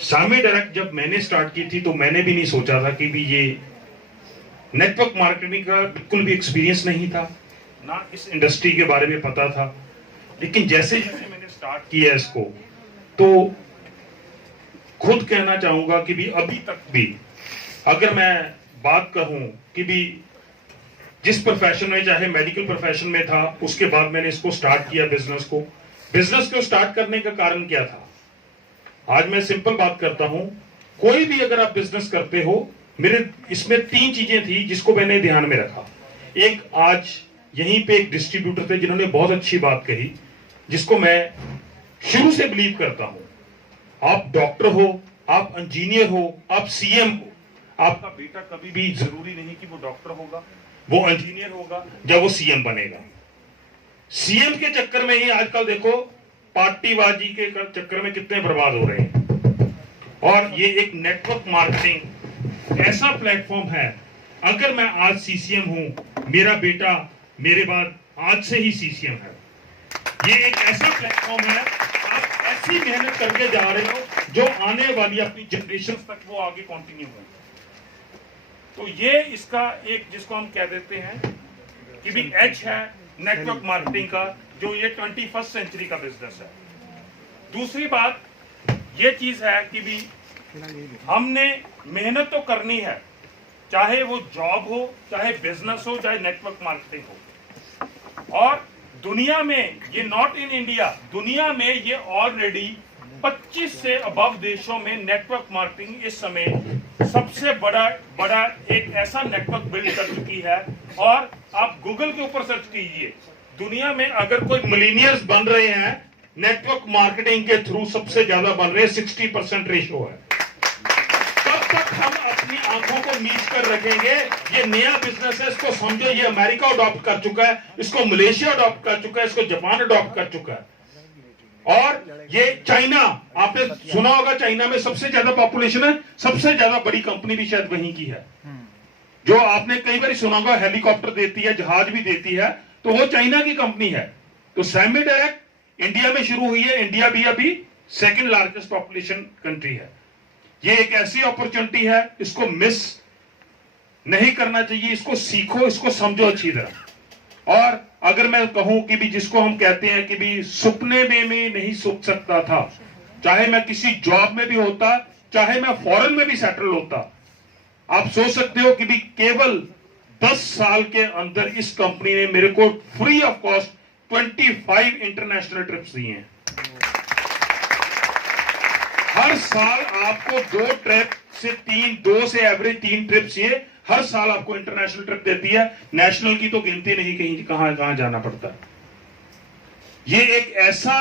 सामी direct जब मैंने start की थी तो मैंने भी नहीं सोचा था कि भी ये नेटवर्क मार्केटिंग का बिल्कुल भी एक्सपीरियंस नहीं था, ना इस इंडस्ट्री के बारे में पता था। लेकिन जैसे जैसे मैंने स्टार्ट किया इसको, तो खुद कहना चाहूंगा कि भी अभी तक भी अगर मैं बात कहूं कि भी जिस प्रोफेशन में, चाहे मेडिकल प्रोफेशन में था, उसके बाद मैंने इसको स्टार्ट किया बिजनेस को स्टार्ट करने का कारण क्या था? आज मैं सिंपल बात करता हूं, कोई भी अगर आप बिजनेस करते हो, मेरे इसमें 3 चीजें थी जिसको मैंने ध्यान में रखा। एक, आज यहीं पे एक डिस्ट्रीब्यूटर थे जिन्होंने बहुत अच्छी बात कही, जिसको मैं शुरू से बिलीव करता हूं। आप डॉक्टर हो, आप इंजीनियर हो, आप सीएम हो, आपका बेटा कभी भी जरूरी नहीं कि वो डॉक्टर होगा, वो इंजीनियर होगा जब वो सीएम बनेगा। सीएम के चक्कर में ही आजकल देखो पार्टीबाजी के चक्कर में कितने बर्बाद हो रहे हैं। और ये एक नेटवर्क मार्केटिंग ऐसा प्लेटफॉर्म है, अगर मैं आज सीसीएम हूं, मेरा बेटा मेरे बाद आज से ही सीसीएम है, ये एक ऐसा प्लेटफॉर्म है, आप ऐसी मेहनत करके जा रहे हो जो आने वाली अपनी जनरेशन तक वो आगे कंटिन्यू हो। तो ये इसका एक, जिसको हम कह देते हैं कि भी एज है नेटवर्क मार्केटिंग का, जो ये 21st सेंचुरी का बिजनेस है। दूसरी बात ये चीज है कि भी हमने मेहनत तो करनी है, चाहे वो जॉब हो, चाहे बिजनेस हो, चाहे नेटवर्क मार्केटिंग हो। और दुनिया में ये, नॉट इन इंडिया, दुनिया में ये ऑलरेडी 25 से अबव देशों में नेटवर्क मार्केटिंग इस समय सबसे बड़ा एक ऐसा नेटवर्क बिल्ड कर चुकी है। और आप गूगल के ऊपर सर्च कीजिए, दुनिया में अगर कोई मिलीनियर्स बन रहे हैं नेटवर्क मार्केटिंग के थ्रू, सबसे ज्यादा बन रहे हैं, 60% रेशो है। तब तक हम अपनी आंखों को मीच कर रखेंगे, ये नया बिजनेस है, इसको समझो, ये अमेरिका अडॉप्ट कर चुका है, इसको मलेशिया अडॉप्ट कर चुका है, इसको जापान अडॉप्ट कर चुका है। और ये चाइना, आपने सुना होगा चाइना में सबसे ज्यादा पॉपुलेशन है, सबसे ज्यादा बड़ी कंपनी भी शायद वहीं की है। जो आपने कई बार सुना होगा हेलीकॉप्टर देती है, जहाज भी देती है, तो वो चाइना की कंपनी है। तो सामी डायरेक्ट इंडिया में शुरू हुई है, इंडिया भी अभी 2nd लार्जेस्ट पॉपुलेशन कंट्री है। ये एक ऐसी अपॉर्चुनिटी है, इसको मिस नहीं करना चाहिए, इसको सीखो, इसको समझो अच्छी तरह। और अगर मैं कहूं कि भी जिसको हम कहते हैं कि भी सपने में नहीं सोच सकता था, चाहे मैं किसी जॉब में भी होता, चाहे मैं फॉरेन में भी सेटल होता, आप सोच सकते हो कि भी केवल 10 साल के अंदर इस कंपनी ने मेरे को free of cost 25 international trips दिए हैं। हर साल आपको 2 ट्रिप से 2 से एवरेज 3 ट्रिप्स ये हर साल आपको इंटरनेशनल ट्रिप देती है। नेशनल की तो गिनती नहीं, कहीं कहां जाना पड़ता है। ये एक ऐसा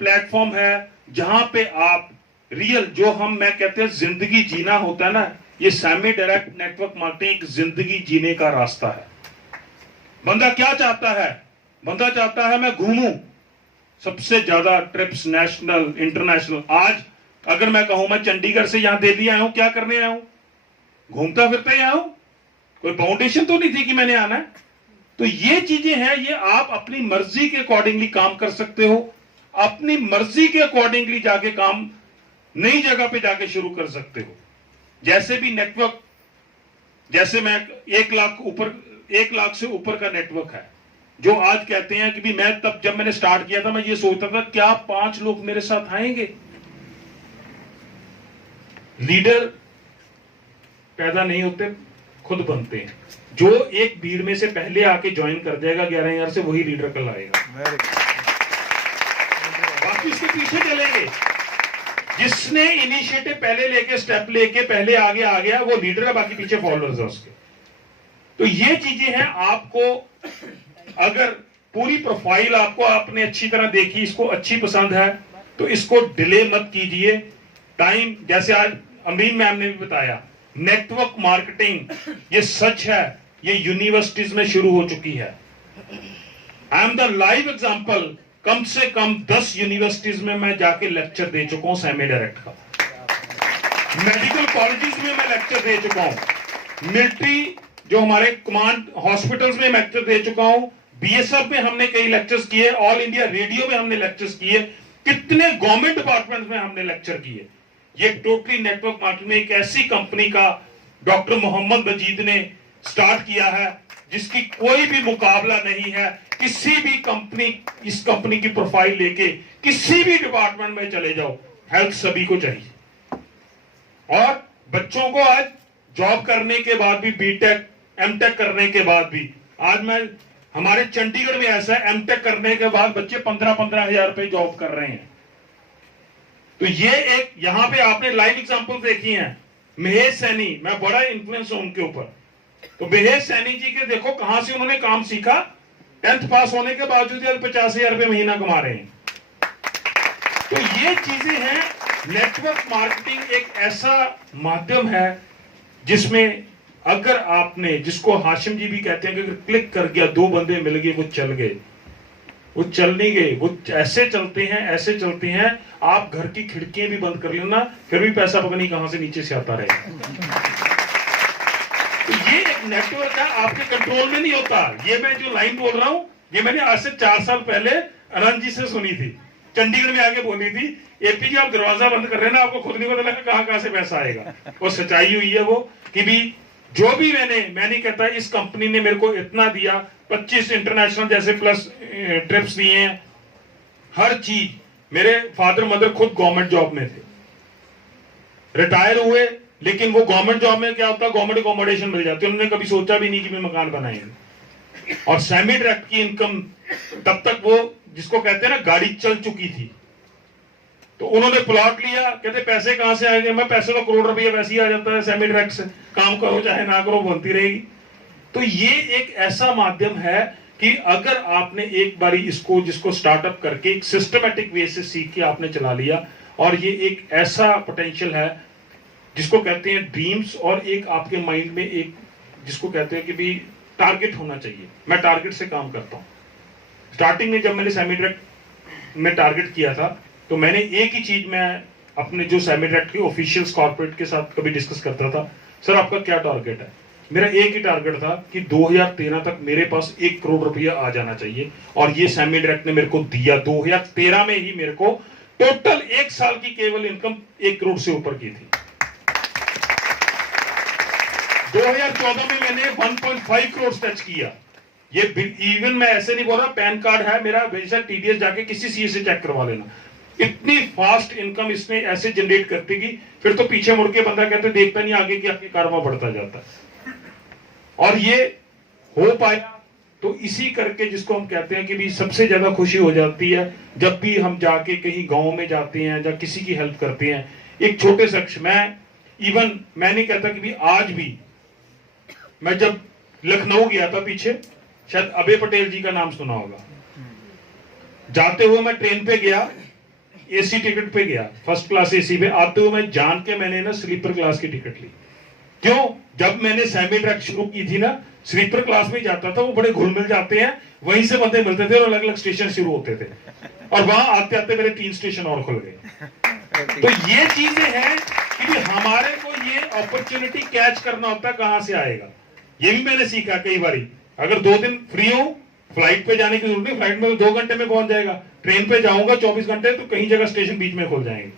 प्लेटफॉर्म है जहां पे आप रियल, जो हम मैं कहते हैं जिंदगी जीना होता है ना, ये सामी डायरेक्ट नेटवर्क मार्केटिंग एक जिंदगी जीने का रास्ता है। बंदा क्या चाहता है? बंदा चाहता है मैं घूमूं, सबसे ज्यादा ट्रिप्स नेशनल इंटरनेशनल। आज अगर मैं कहूं मैं चंडीगढ़ से यहां दिल्ली आया हूं, क्या करने आया हूं? घूमता फिरता ही आया हूं, कोई फाउंडेशन तो नहीं थी कि मैंने आना है। तो ये चीजें हैं, ये आप अपनी मर्जी के अकॉर्डिंगली काम कर सकते हो, अपनी मर्जी के अकॉर्डिंगली जाके काम नई जगह पे जाके शुरू कर सकते हो। जैसे भी नेटवर्क, जैसे मैं 1 लाख से ऊपर का नेटवर्क है, जो आज कहते हैं कि भी मैं तब जब मैंने स्टार्ट किया था, मैं ये सोचता था क्या 5 लोग मेरे साथ आएंगे। लीडर पैदा नहीं होते, खुद बनते हैं। जो एक भीड़ में से पहले आके ज्वाइन कर जाएगा 11,000 से, वही लीडर कल आएगा, बाकी उसके पीछे चलेंगे। जिसने इनिशिएटिव पहले लेके, स्टेप लेके पहले आगे आ गया, वो लीडर है, बाकी पीछे फॉलोअर्स है उसके। तो ये चीजें हैं। आपको अगर पूरी प्रोफाइल आपको आपने अच्छी तरह देखी, इसको अच्छी पसंद है, तो इसको डिले मत कीजिए। टाइम, जैसे आज अमीन मैम ने भी बताया, नेटवर्क मार्केटिंग ये सच है, ये यूनिवर्सिटीज में शुरू हो चुकी है। I am the live example, कम से कम 10 यूनिवर्सिटीज में मैं जाके लेक्चर दे चुका हूं सामी डायरेक्ट का। मेडिकल कॉलेजेस में मैं लेक्चर दे चुका हूं, मिलिट्री जो हमारे कमांड हॉस्पिटल्स में लेक्चर दे चुका हूं, बीएसएफ में हमने कई लेक्चर्स किए, ऑल इंडिया रेडियो में हमने लेक्चर्स किए, कितने गवर्नमेंट डिपार्टमेंट में हमने लेक्चर किए। ये टोटली नेटवर्क मार्केटिंग में एक ऐसी कंपनी का डॉक्टर मोहम्मद मजीद ने स्टार्ट किया है जिसकी कोई भी मुकाबला नहीं है। किसी भी कंपनी, इस कंपनी की प्रोफाइल लेके किसी भी डिपार्टमेंट में चले जाओ, हेल्थ सभी को चाहिए। और बच्चों को आज जॉब करने के बाद भी, बीटेक एमटेक करने के बाद भी, आज मैं हमारे चंडीगढ़ में ऐसा है, एमटेक करने के बाद बच्चे 15-15 हजार रुपए जॉब कर रहे हैं। तो ये एक, यहां पे आपने लाइव एग्जांपल देखी हैं। महेश सैनी, मैं बड़ा इन्फ्लुएंस हूं उनके ऊपर। तो महेश सैनी जी के देखो कहां से उन्होंने काम सीखा, 10th पास होने के बावजूद 50,000 रुपए महीना कमा रहे हैं। तो ये चीजें हैं। नेटवर्क मार्केटिंग एक ऐसा माध्यम है जिसमें अगर आपने, जिसको हाशिम जी भी कहते हैं कि अगर क्लिक कर गया, 2 बंदे मिल गए, वो चल गए, वो चल नहीं गए, वो ऐसे चलते हैं, ऐसे चलते हैं, आप घर की खिड़कियां भी बंद कर लेना, फिर भी पैसा पता नहीं कहां से नीचे से आता रहेगा। तो ये एक नेटवर्क है, आपके कंट्रोल में नहीं होता। ये मैं जो लाइन बोल रहा हूं, ये मैंने आज से 4 साल पहले अनंत जी से सुनी थी, चंडीगढ़ में आके बोली थी, एपी जी आप दरवाजा बंद कर रहे हैं ना, आपको खुद नहीं पता लगा कहां से पैसा आएगा। और सच्चाई हुई है वो कि भी जो भी मैं नहीं कहता इस कंपनी ने मेरे को इतना दिया, 25 इंटरनेशनल जैसे प्लस ट्रिप्स दिए हैं, हर चीज। मेरे फादर मदर खुद गवर्नमेंट जॉब में थे, रिटायर हुए, लेकिन वो गवर्नमेंट जॉब में क्या होता है, गवर्नमेंट अकोमोडेशन मिल जाती है। उन्होंने कभी सोचा भी नहीं कि मैं मकान बनाएंगे। और सेमी डायरेक्ट की इनकम तब तक वो, जिसको कहते हैं ना, गाड़ी चल चुकी थी। तो उन्होंने प्लॉट लिया, कहते पैसे कहां से आएंगे, मैं पैसे तो करोड़ रुपया वैसे ही आ जाता है सेमी डायरेक्ट से, काम करो चाहे ना करो बनती रहेगी। तो ये एक ऐसा माध्यम है कि अगर आपने एक बारी इसको, जिसको स्टार्टअप करके एक सिस्टमेटिक वे से सीख के आपने चला लिया, और ये एक ऐसा पोटेंशियल है जिसको कहते हैं ड्रीम्स, और एक आपके माइंड में एक, जिसको कहते हैं कि भी टारगेट होना चाहिए। मैं टारगेट से काम करता हूं। स्टार्टिंग में जब मैंने सेमी डायरेक्ट में टारगेट किया था, तो मैंने एक ही चीज, मैं अपने जो सेमी डायरेक्ट के ऑफिशियल्स कॉर्पोरेट के साथ कभी डिस्कस करता था, सर आपका क्या टारगेट है। मेरा एक ही टारगेट था कि 2013 तक मेरे पास 1 करोड़ रुपया आ जाना चाहिए, और ये सेमी डायरेक्ट ने मेरे को दिया। 2013 में ही मेरे को टोटल 1 साल की केवल इनकम 1 करोड़ से ऊपर की थी। 2014 में मैंने 1.5 करोड़ टच किया। ये इवन मैं ऐसे नहीं बोल रहा, पैन कार्ड है मेरा, बेशक टीडीएस जाके किसी सीए से चेक करवा लेना। इतनी फास्ट इनकम इसने ऐसे जनरेट करती की, फिर तो पीछे मुड़ के बंदा कहते देखता नहीं आगे कि आपके कारोबार बढ़ता जाता है। और ये हो पाया तो इसी करके, जिसको हम कहते हैं कि भी सबसे ज्यादा खुशी हो जाती है जब भी हम जाके कहीं गांव में जाते हैं या किसी की हेल्प करते हैं। एक छोटे शख्स, मैं नहीं कहता कि भी आज भी, मैं जब लखनऊ गया था पीछे, शायद अभय पटेल जी का नाम सुना होगा, जाते हुए मैं ट्रेन पे गया, एसी टिकट पे गया, फर्स्ट क्लास एसी पे। आते हुए मैं जान के मैंने ना स्लीपर क्लास की टिकट ली। क्यों? जब मैंने सेमी ट्रैक शुरू की थी ना, स्लीपर क्लास में जाता था, वो बड़े घुल मिल जाते हैं, वहीं से बंदे मिलते थे और अलग अलग स्टेशन शुरू होते थे, और वहां आते आते मेरे 3 स्टेशन और खुल गए। तो ये चीजें हैं कि हमारे को ये अपॉर्चुनिटी कैच करना होता है, कहां से आएगा। ये भी मैंने सीखा कई बारी, अगर 2 दिन फ्री हो, फ्लाइट पे जाने की जरूरत नहीं, फ्लाइट में तो 2 घंटे में पहुंच जाएगा, ट्रेन पे जाऊंगा 24 घंटे, तो कहीं जगह स्टेशन बीच में खुल जाएंगे।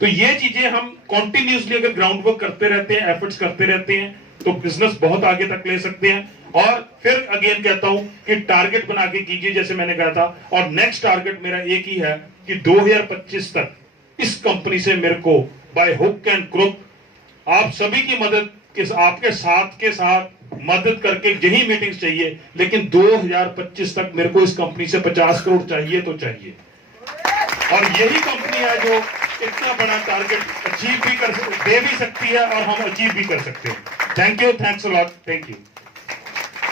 तो ये चीजें हम कॉन्टिन्यूसली अगर ग्राउंड वर्क करते रहते हैं, एफर्ट्स करते रहते हैं, तो बिजनेस बहुत आगे तक ले सकते हैं। और फिर अगेन कहता हूं कि टारगेट बना के कीजिए, जैसे मैंने कहा था। और नेक्स्ट टारगेट मेरा एक ही है कि 2025 तक इस कंपनी से मेरे को बाय हुक एंड क्रुक आप सभी की मदद के, आपके साथ के साथ मदद करके यही मीटिंग्स चाहिए, लेकिन 2025 तक मेरे को इस कंपनी से 50 करोड़ चाहिए तो चाहिए। और यही कंपनी है जो इतना बड़ा टारगेट अचीव भी दे भी सकती है, और हम अचीव भी कर सकते हैं। Thank you, thanks a lot, thank you.